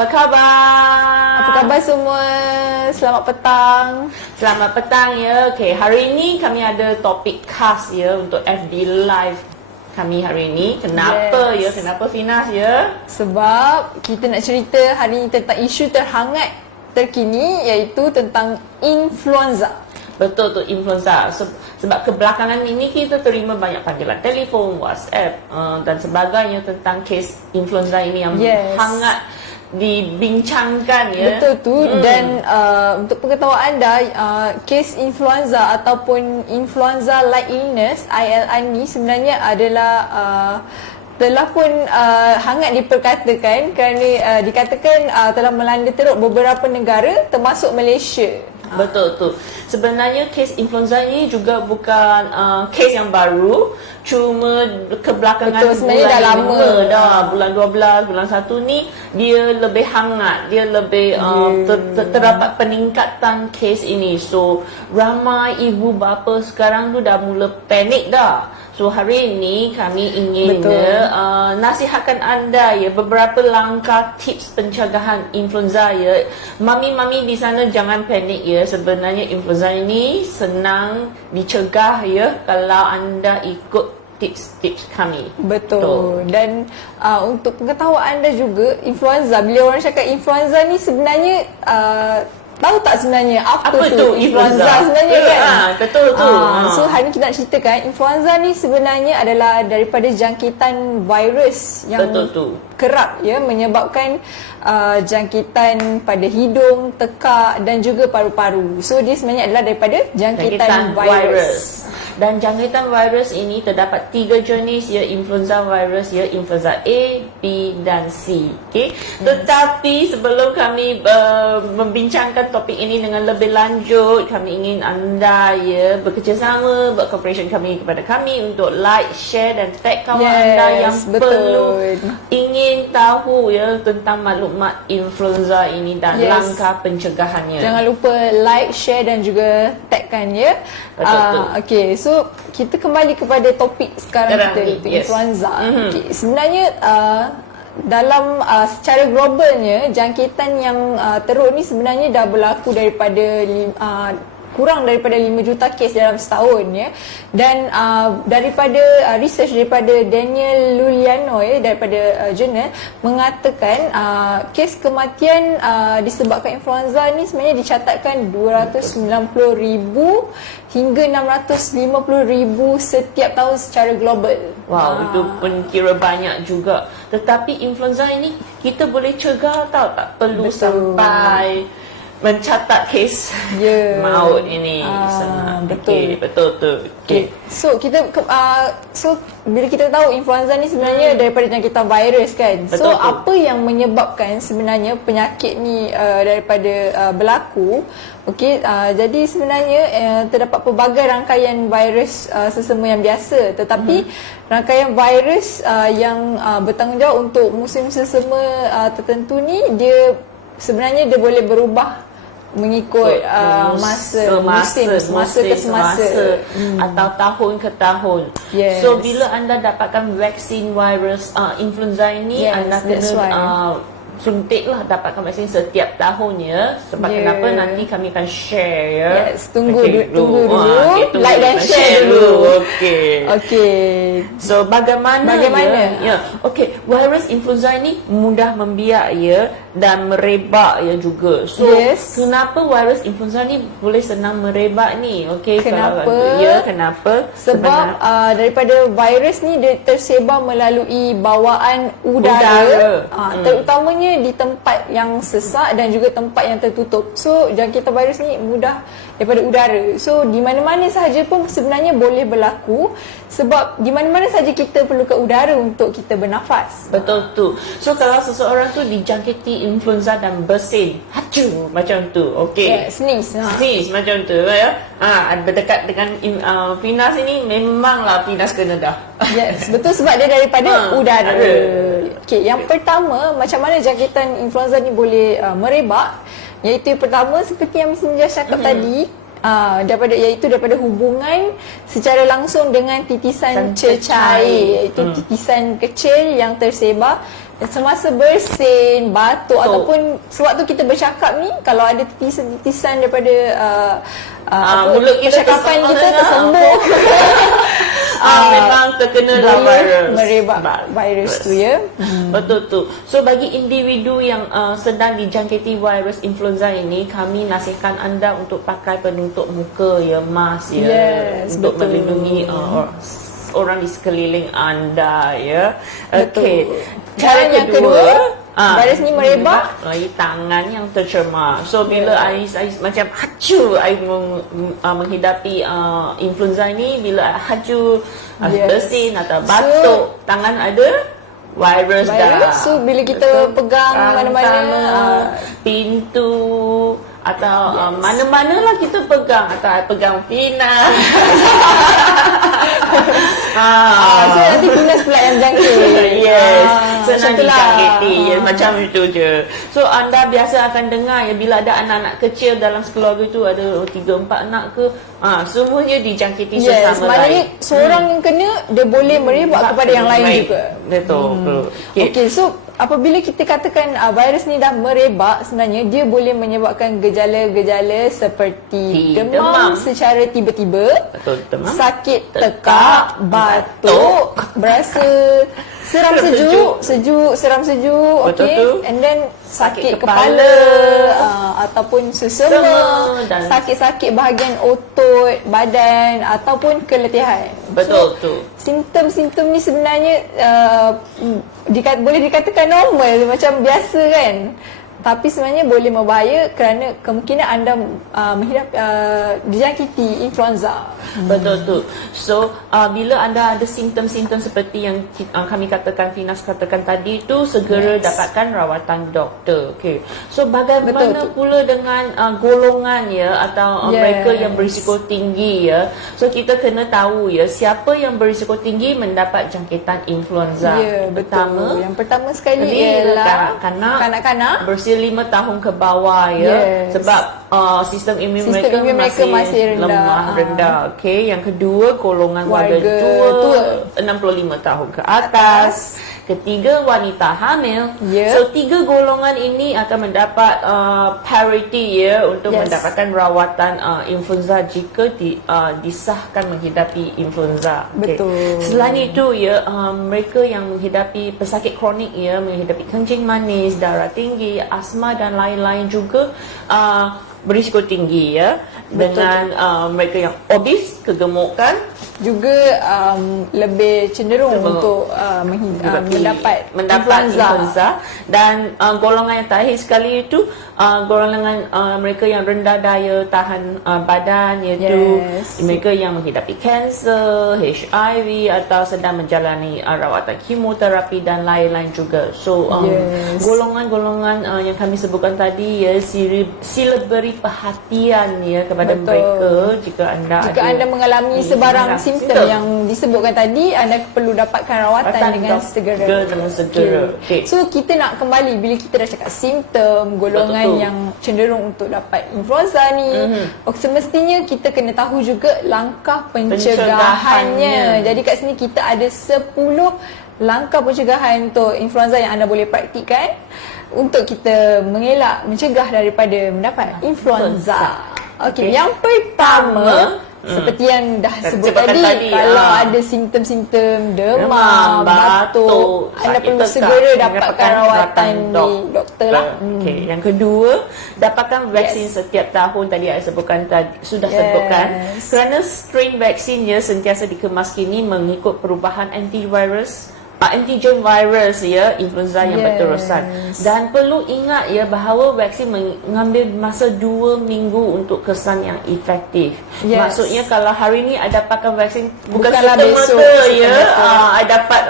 apa khabar? Apa khabar semua? Selamat petang. Selamat petang ya. Okay, hari ini kami ada topik khas ya untuk FB Live kami hari ini. Kenapa ya? Kenapa Finas ya? Sebab kita nak cerita hari ini tentang isu terhangat terkini, iaitu tentang influenza. Betul tu, influenza. Sebab kebelakangan ini kita terima banyak panggilan telefon, WhatsApp dan sebagainya tentang kes influenza ini yang hangat dibincangkan ya. Betul tu. Dan untuk pengetahuan anda, kes influenza ataupun influenza like illness ILI ni sebenarnya adalah telah pun hangat diperkatakan kerana dikatakan telah melanda teruk beberapa negara termasuk Malaysia. Betul tu. Sebenarnya kes influenza ini juga bukan kes yang baru, cuma kebelakangan sebenarnya dah lama dah, bulan 12, bulan 1 ni dia lebih hangat, dia lebih terdapat peningkatan kes ini. So ramai ibu bapa sekarang tu dah mula panik dah. So hari ini kami ingin nasihatkan anda ya beberapa langkah tips pencegahan influenza ya. Mami-mami di sana jangan panik ya. Sebenarnya influenza ini senang dicegah ya kalau anda ikut tips-tips kami. Betul. Dan untuk pengetahuan anda juga, influenza, bila orang cakap influenza ni sebenarnya tahu tak sebenarnya apa tu influenza sebenarnya kan? Betul tu. So hari ni kita nak ceritakan influenza ni sebenarnya adalah daripada jangkitan virus yang kerap ya menyebabkan jangkitan pada hidung, tekak dan juga paru-paru. So dia sebenarnya adalah daripada jangkitan virus. Dan jangkitan virus ini terdapat 3 jenis ya, influenza virus ya, influenza A, B dan C. Okey. Tetapi sebelum kami membincangkan topik ini dengan lebih lanjut, kami ingin anda ya bekerjasama, buat cooperation kami kepada kami untuk like, share dan tag kawan anda yang perlu ingin tahu ya tentang maklumat influenza ini dan langkah pencegahannya. Jangan lupa like, share dan juga tagkan ya. Okey, so kita kembali kepada topik sekarang kita, iaitu influenza. Okay, sebenarnya dalam secara globalnya jangkitan yang teruk ni sebenarnya dah berlaku daripada kurang daripada 5 juta kes dalam setahun ya. Dan daripada research daripada Daniel Luliano ya, daripada jurnal mengatakan kes kematian disebabkan influenza ni sebenarnya dicatatkan 290,000 hingga 650,000 setiap tahun secara global. Wow, itu pun kira banyak juga. Tetapi influenza ini kita boleh cegah tau, tak perlu sampai mencatat kes maut ini. Betul tu. So kita bila kita tahu influenza ni sebenarnya daripada jangkitan virus kan. So apa yang menyebabkan sebenarnya penyakit ni daripada berlaku? Okey, jadi sebenarnya terdapat pelbagai rangkaian virus sesama yang biasa, tetapi rangkaian virus yang bertanggungjawab untuk musim sesama tertentu ni dia sebenarnya dia boleh berubah mengikut masa ke semasa atau tahun ke tahun. So bila anda dapatkan vaksin virus influenza ini, anda kena suntiklah, dapatkan vaksin setiap tahunnya. Sebab kenapa nanti kami akan share ya. Tunggu dulu. Like dan share dulu. Okey. So bagaimana? Ya. Okey, virus influenza ini mudah membiak ya dan merebak ya juga. So kenapa virus influenza ni boleh senang merebak ni? Okey, kenapa? Sebab daripada virus ni dia tersebar melalui bawaan udara. Terutamanya di tempat yang sesak dan juga tempat yang tertutup. So jangkitan virus ni mudah daripada udara. So di mana-mana sahaja pun sebenarnya boleh berlaku, sebab di mana-mana sahaja kita perlukan udara untuk kita bernafas. Betul tu. So kalau seseorang tu dijangkiti influenza dan bersin, hacu macam tu. Okey. Sneeze macam tu ya. Berdekat dengan Finas ini, memanglah Finas kena dah. Betul, sebab dia daripada udara. Okey, yang pertama, macam mana jangkitan influenza ni boleh merebak? Iaitu yang pertama, seperti yang Sinja cakap tadi, daripada hubungan secara langsung dengan titisan cecair, iaitu titisan kecil yang tersebar semasa bersin, batuk ataupun sewaktu kita bercakap ni, kalau ada titisan daripada mulut kita percakapan kita tersembur, memang terkena virus. Merebak virus tu ya. Betul tu. So bagi individu yang sedang dijangkiti virus influenza ini, kami nasihatkan anda untuk pakai penutup muka ya, mask ya, Yes, untuk betul. melindungi orang di sekeliling anda ya. Okey. Dan yang kedua, virus ni merebak melalui tangan yang tercemar. So bila I macam hacu I menghidapi influenza ni, bila hacu bersin atau batuk, tangan ada virus dah. So bila kita pegang mana-mana pintu atau mana-mana lah kita pegang, atau pegang Fina. so nanti Finas pula yang jangkit. Yes. Senang macam itulah. dijangkiti. Yes, macam itu je. So anda biasa akan dengar ya, bila ada anak-anak kecil dalam keluarga tu, ada 3-4 anak ke, semuanya dijangkiti sesama maknanya lain. seorang yang kena, dia boleh merebak kepada yang lain juga. Betul. Okey, so apabila kita katakan virus ni dah merebak, sebenarnya dia boleh menyebabkan gejala-gejala seperti demam secara tiba-tiba, Demam, sakit tekak, batuk, berasa seram sejuk, seram sejuk, okey, and then sakit kepala, ataupun sesama, sakit-sakit bahagian otot, badan ataupun keletihan. Betul tu. Simptom-simptom ni sebenarnya boleh dikatakan normal, macam biasa kan. Tapi sebenarnya boleh membahaya kerana kemungkinan anda dijangkiti influenza. Betul tu. So bila anda ada simptom-simptom seperti yang kami katakan, Finas katakan tadi tu, segera dapatkan rawatan doktor. Okay. So bagaimana pula dengan golongan ya, atau mereka yang berisiko tinggi ya. So kita kena tahu ya, siapa yang berisiko tinggi mendapat jangkitan influenza. Pertama, yang pertama sekali ialah kanak-kanak berusia 5 tahun ke bawah ya. Sebab sistem imun mereka masih rendah. Okey, yang kedua golongan warga tua 65 tahun ke atas. Ketiga, wanita hamil. So 3 golongan ini akan mendapat priority ya untuk mendapatkan rawatan influenza jika disahkan menghidapi influenza. Betul. Selain itu ya, mereka yang menghidapi pesakit kronik ya, menghidapi kencing manis, darah tinggi, asma dan lain-lain juga berisiko tinggi ya. Dengan mereka yang obes, kegemukan juga lebih cenderung untuk mendapat influenza. Dan golongan yang terakhir sekali itu golongan mereka yang rendah daya tahan badan, iaitu mereka yang menghidapi kanser, HIV atau sedang menjalani rawatan kemoterapi dan lain-lain juga. So golongan-golongan yang kami sebutkan tadi ya, sila beri perhatian ya kepada mereka jika anda mengalami sebarang simptom yang disebutkan tadi, anda perlu dapatkan rawatan dengan segera. Okay. So kita nak kembali, bila kita dah cakap simptom, golongan yang cenderung untuk dapat influenza ni, semestinya kita kena tahu juga langkah pencegahannya. Jadi kat sini kita ada 10 langkah pencegahan untuk influenza yang anda boleh praktikkan untuk kita mencegah daripada mendapat influenza. Okey, yang pertama, seperti yang dah sebut tadi, kalau ada simptom-simptom demam, batuk, anda perlu segera dapatkan rawatan di doktor lah. Okay. Yang kedua, dapatkan vaksin setiap tahun. Tadi saya sebutkan sebutkan. Kerana strain vaksinnya sentiasa dikemas kini mengikut perubahan antigen virus ya, influenza yang berterusan. Dan perlu ingat ya bahawa vaksin mengambil masa 2 minggu untuk kesan yang efektif. Maksudnya kalau hari ni ada dapatkan vaksin, bukan semata-mata ya I dapat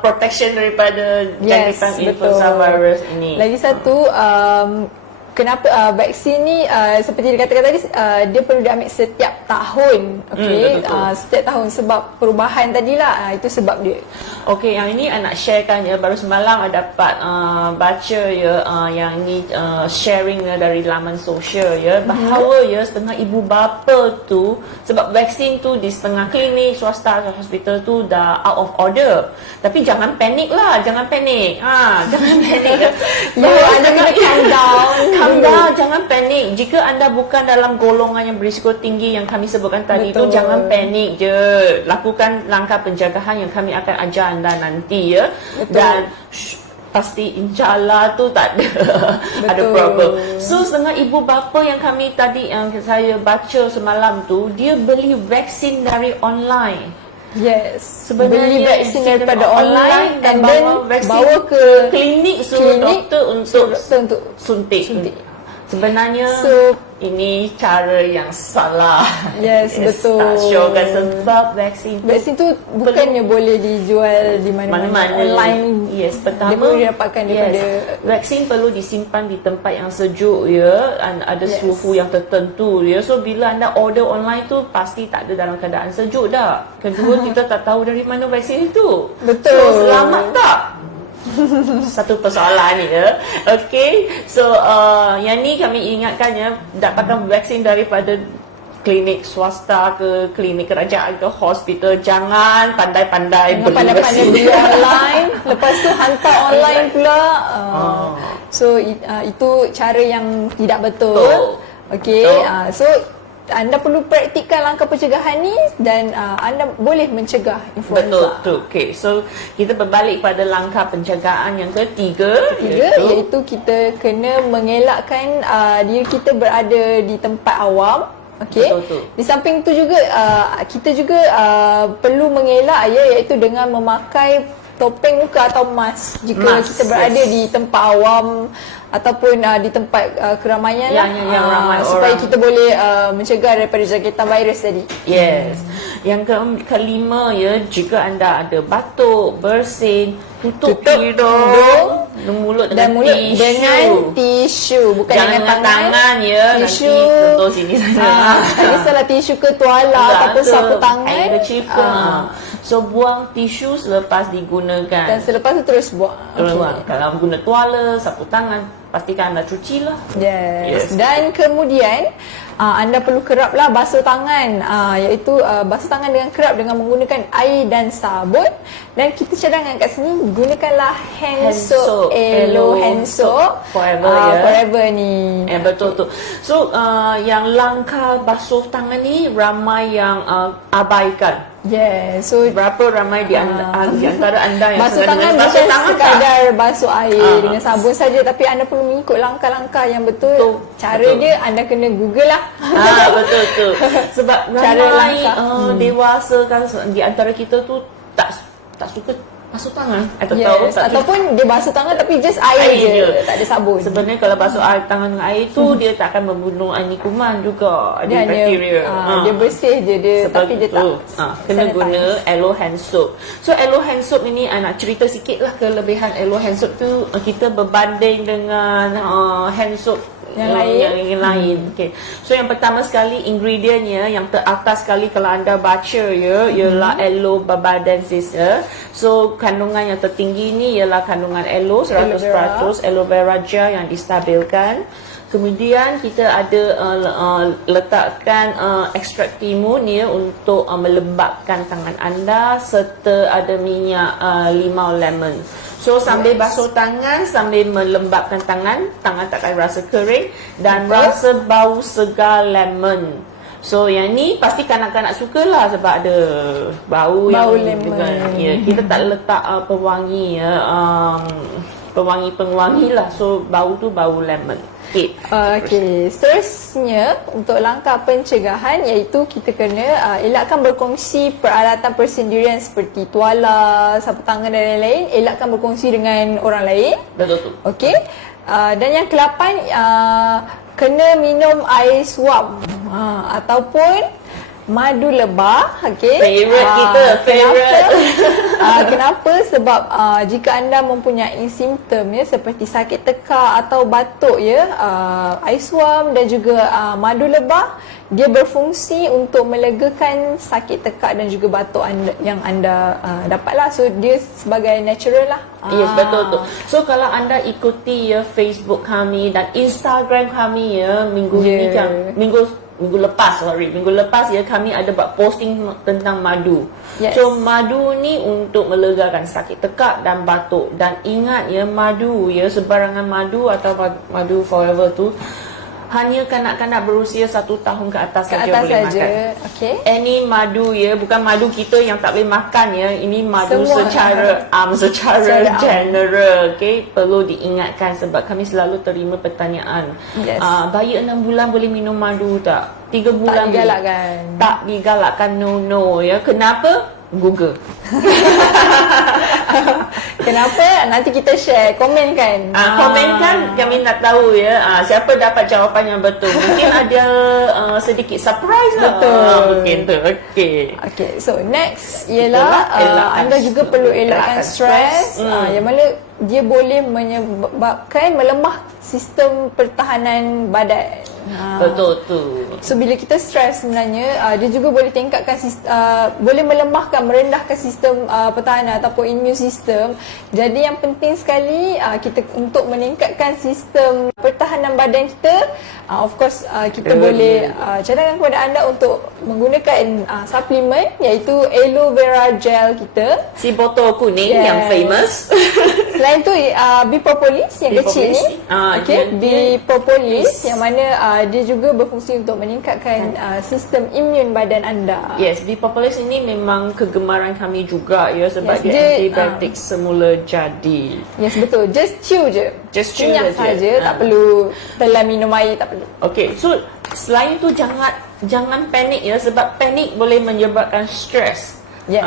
protection daripada jangkitan influenza virus ini. Lagi satu, kenapa vaksin ni seperti dikatakan tadi dia perlu diambil setiap tahun. Okey, setiap tahun sebab perubahan tadilah, itu sebab dia. Okey, yang ini nak sharekan ya, baru semalam ada dapat baca ya, yang ini sharing ya, dari laman sosial ya, bahawa ya setengah ibu bapa tu sebab vaksin tu di setengah klinik swasta atau hospital tu dah out of order. Tapi jangan panik lah, jangan panik. Jangan panik ya. Anda kena calm down, jangan panik. Jika anda bukan dalam golongan yang berisiko tinggi yang kami sebutkan tadi tu, jangan panik je. Lakukan langkah penjagaan yang kami akan ajar anda nanti ya. Dan pasti insyaAllah tu tak ada problem. So setengah ibu bapa yang kami tadi yang saya baca semalam tu, dia beli vaksin dari online. Yes, Sebenarnya beli vaksin daripada online dan then bawa ke klinik, suruh doktor untuk suntik. Sebenarnya ini cara yang salah. Yes, betul. Tak sure kan, sebab vaksin tu bukannya boleh dijual di mana-mana. Online. Yes, pertama dia boleh dapatkan daripada vaksin perlu disimpan di tempat yang sejuk ya, ada suhu yang tertentu ya. So bila anda order online tu pasti tak ada dalam keadaan sejuk dah. Kedua, kita tak tahu dari mana vaksin itu. Betul. So selamat tak? Satu persoalan ni ya. Okey, so yang ni kami ingatkan ya, dapatkan vaksin daripada klinik swasta ke klinik kerajaan ke hospital. Jangan pandai-pandai beli vaksin online, lepas tu hantar online pula. So itu cara yang tidak betul. Okey, so anda perlu praktikkan langkah pencegahan ni dan anda boleh mencegah influenza. Betul. Okey, so kita berbalik pada langkah pencegahan yang ketiga, iaitu kita kena mengelakkan diri kita berada di tempat awam. Okey. Di samping tu juga kita juga perlu mengelak iaitu dengan memakai topeng muka atau mask jika kita berada di tempat awam ataupun di tempat keramaian yang ramai supaya orang, kita boleh mencegah daripada jangkitan virus tadi. Yes. Yang kelima ya, jika anda ada batuk, bersin, tutup hidung, mulut dan mulut dengan tisu, bukan jangan dengan tangan ya. Tisu, nanti sentuh sini sana. Tak kisahlah tisu ke tuala ataupun sapu tangan. Air kecil pun. So buang tisu selepas digunakan. Dan selepas tu terus buang. Kalau guna tuala, sapu tangan, pastikan anda cuci lah. Yes. Dan kemudian anda perlu keraplah basuh tangan, iaitu basuh tangan dengan kerap dengan menggunakan air dan sabun. Dan kita cadangkan kat sini, gunakanlah hand soap, Elo hand soap forever ni. Betul tu. So yang langkah basuh tangan ni ramai yang abaikan. Yes, so berapa ramai di antara anda yang basuh tangan bukan sekadar basuh air dengan sabun saja, tapi anda perlu mengikut langkah-langkah yang betul. Cara dia anda kena google lah. Betul tu. Sebab ramai dewasa kan di antara kita tu tak suka basuh tangan ataupun dia basuh tangan tapi just air je, tak ada sabun. Sebenarnya kalau basuh tangan dengan air tu dia tak akan membunuh kuman juga, ada bakteria. Dia bersih je dia, tapi dia tak kena guna Elo hand soap. So Elo hand soap ini nak cerita sikit lah kelebihan Elo hand soap tu. Kita berbanding dengan hand soap yang lain. Okay. So yang pertama sekali ingredientnya yang teratas sekali kalau anda baca ialah Aloe barbadensis ya. So kandungan yang tertinggi ni ialah kandungan aloe 100%, aloe vera gel yang distabilkan. Kemudian kita ada letakkan ekstrak timun untuk melembabkan tangan anda, serta ada minyak limau lemon. So sambil basuh tangan, sambil melembabkan tangan takkan rasa kering dan rasa bau segar lemon. So yang ni pasti kanak-kanak sukalah sebab ada bau yang lemon. Kita tak letak pewangi penguangi lah. So bau tu bau lemon. Okey, seterusnya untuk langkah pencegahan iaitu kita kena elakkan berkongsi peralatan persendirian seperti tuala, sapu tangan dan lain-lain. Elakkan berkongsi dengan orang lain. Betul tu. Okey. Dan yang ke-8 kena minum air suam ataupun madu lebah. Okay. Favorite kita, favorite. Kenapa? Sebab jika anda mempunyai simptom ya seperti sakit tekak atau batuk ya, air suam dan juga madu lebah, dia berfungsi untuk melegakan sakit tekak dan juga batuk yang anda dapatlah. So dia sebagai natural lah. Yes, betul tu. So kalau anda ikuti ya Facebook kami dan Instagram kami ya minggu ini kan, minggu lepas ya kami ada buat posting tentang madu. Yes. So madu ni untuk melegakan sakit tekak dan batuk. Dan ingat ya, madu ya, sebarangan madu atau madu forever tu hanya kanak-kanak berusia 1 tahun ke atas saja boleh makan. Okay. Any madu ya, bukan madu kita yang tak boleh makan ya. Ini madu Semua. secara general. Okay, perlu diingatkan sebab kami selalu terima pertanyaan. Yes. Bayi 6 bulan boleh minum madu tak? 3 bulan Tak digalakkan. Tak digalakkan, no ya. Kenapa? Google. Kenapa? Nanti kita share, komen kan. Komen kan, kami nak tahu ya siapa dapat jawapan yang betul. Mungkin ada sedikit surprise lah. Betul. Mungkin tu. Okay, so next ialah anda juga perlu elakkan stres, yang mana dia boleh menyebabkan melemah sistem pertahanan badan. Betul tu. So bila kita stres sebenarnya dia juga boleh tingkatkan boleh melemahkan, merendahkan sistem pertahanan ataupun immune system. Jadi yang penting sekali kita untuk meningkatkan sistem pertahanan badan kita, of course kita boleh cadangkan kepada anda untuk menggunakan suplemen iaitu aloe vera gel kita. Si botol kuning yang famous. Selain tu Bipropolis yang kecil ni. Okay, Bipropolis yang mana dia juga berfungsi untuk meningkatkan sistem imun badan anda. Yes, Bipropolis ini memang kegemaran kami juga ya sebab dia antibiotik semula jadi. Yes, betul. Just chew je. Just chew saja. Tak perlu telan minum air, tak perlu. Okay, so selain tu jangan panik ya sebab panik boleh menyebabkan stres. Yes.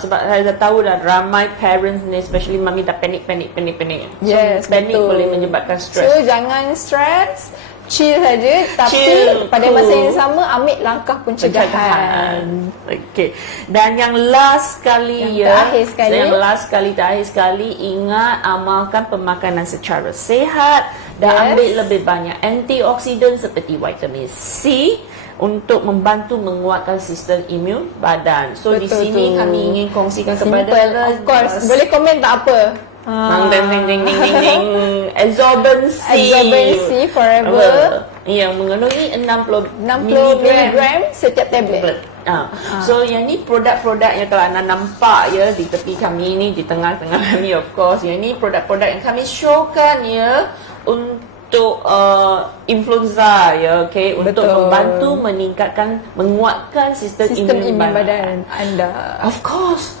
Sebab saya dah tahu dah ramai parents ni, especially mami dah panik. Yes, panik betul. boleh menyebabkan stres. So jangan stres, chill saja, tapi pada masa yang sama ambil langkah pencegahan. Okay. Dan yang last sekali terakhir sekali ingat amalkan pemakanan secara sihat dan ambil lebih banyak antioksidan seperti vitamin C untuk membantu menguatkan sistem imun badan. So di sini kami ingin kongsikan kepada of course, boleh komen tak apa. Absorbency forever yang mengandungi 60 mg setiap tablet. So yang ni produk-produk yang kalau anda nampak ya di tepi kami ni, di tengah-tengah kami, of course, yang ni produk-produk yang kami showkan ya untuk influenza ya, okay, untuk membantu meningkatkan, menguatkan sistem imun badan anda. Of course,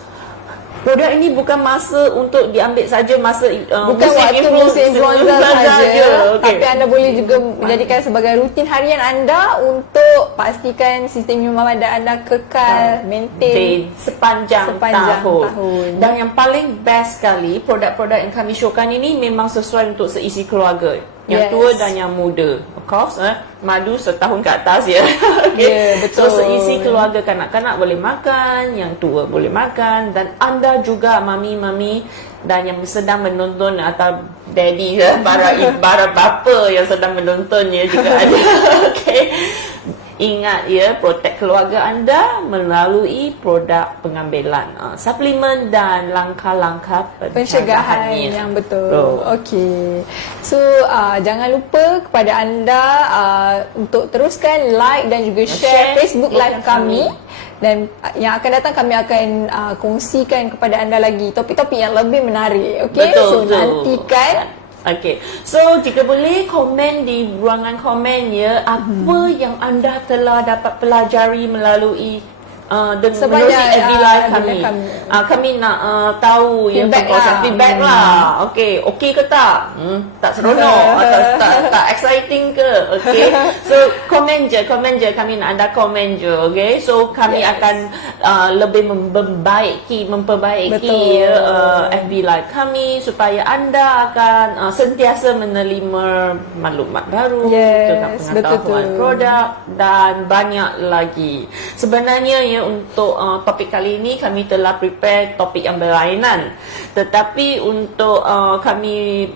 produk ini bukan masa untuk diambil saja masa bukan waktu musim influenza saja, okay. Tapi anda boleh juga menjadikan sebagai rutin harian anda untuk pastikan sistem imun badan anda kekal, maintain sepanjang tahun. Dan yang paling best sekali, produk-produk yang kami showkan ini memang sesuai untuk seisi keluarga, yang tua dan yang muda. Of course, madu setahun ke atas ya. Okay. Betul. So seisi keluarga, kanak-kanak boleh makan, yang tua boleh makan, dan anda juga mami-mami dan yang sedang menonton atau daddy ya, para bapa yang sedang menonton ya juga ada. Okay. Ingat ya, protect keluarga anda melalui produk pengambilan suplemen dan langkah-langkah pencegahan yang betul. Okey. So jangan lupa kepada anda untuk teruskan like dan juga share Facebook live kami. Dan yang akan datang kami akan kongsikan kepada anda lagi topik-topik yang lebih menarik. Okey. So nantikan. Okay, so jika boleh komen di ruangan komen ya, apa yang anda telah dapat pelajari melalui melalui FB Live kami. Kami nak tahu feedback lah. Okay ke tak? Tak seronok atau tak exciting ke? Okay, so komen je, kami nak anda komen je. Okay, so kami akan lebih memperbaiki FB Live kami supaya anda akan sentiasa menerima maklumat baru tentang pengetahuan produk dan banyak lagi. Sebenarnya ya untuk topik kali ini kami telah prepare topik yang berlainan, tetapi untuk kami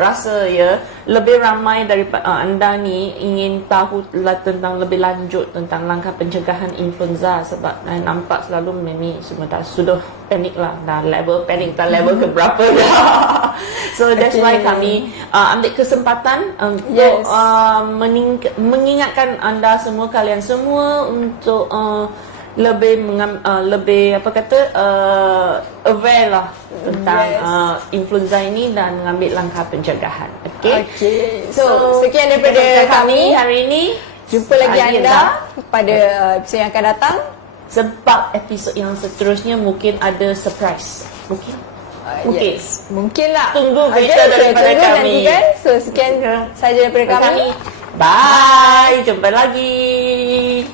rasa ya lebih ramai daripada anda ni ingin tahu tentang lebih lanjut tentang langkah pencegahan influenza, sebab nampak selalu Mimi semua dah sudah panik lah, dah level panik dah level ke berapa dah. So that's why kami ambil kesempatan untuk mengingatkan anda semua, kalian semua untuk lebih apa kata aware lah tentang influenza ini dan mengambil langkah pencegahan. Okay. So sekian daripada kami hari ini. Jumpa lagi anda pada episod yang akan datang. Sebab episod yang seterusnya mungkin ada surprise. Mungkin. Yes. Mungkin lah. Tunggu berita daripada kami. Nantikan. So sekian saja daripada kami. Bye. Jumpa lagi.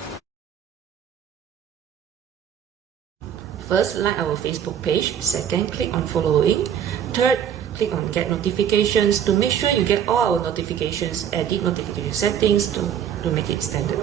First, like our Facebook page. Second, click on following. Third, click on get notifications to make sure you get all our notifications. Edit notification settings to make it standard.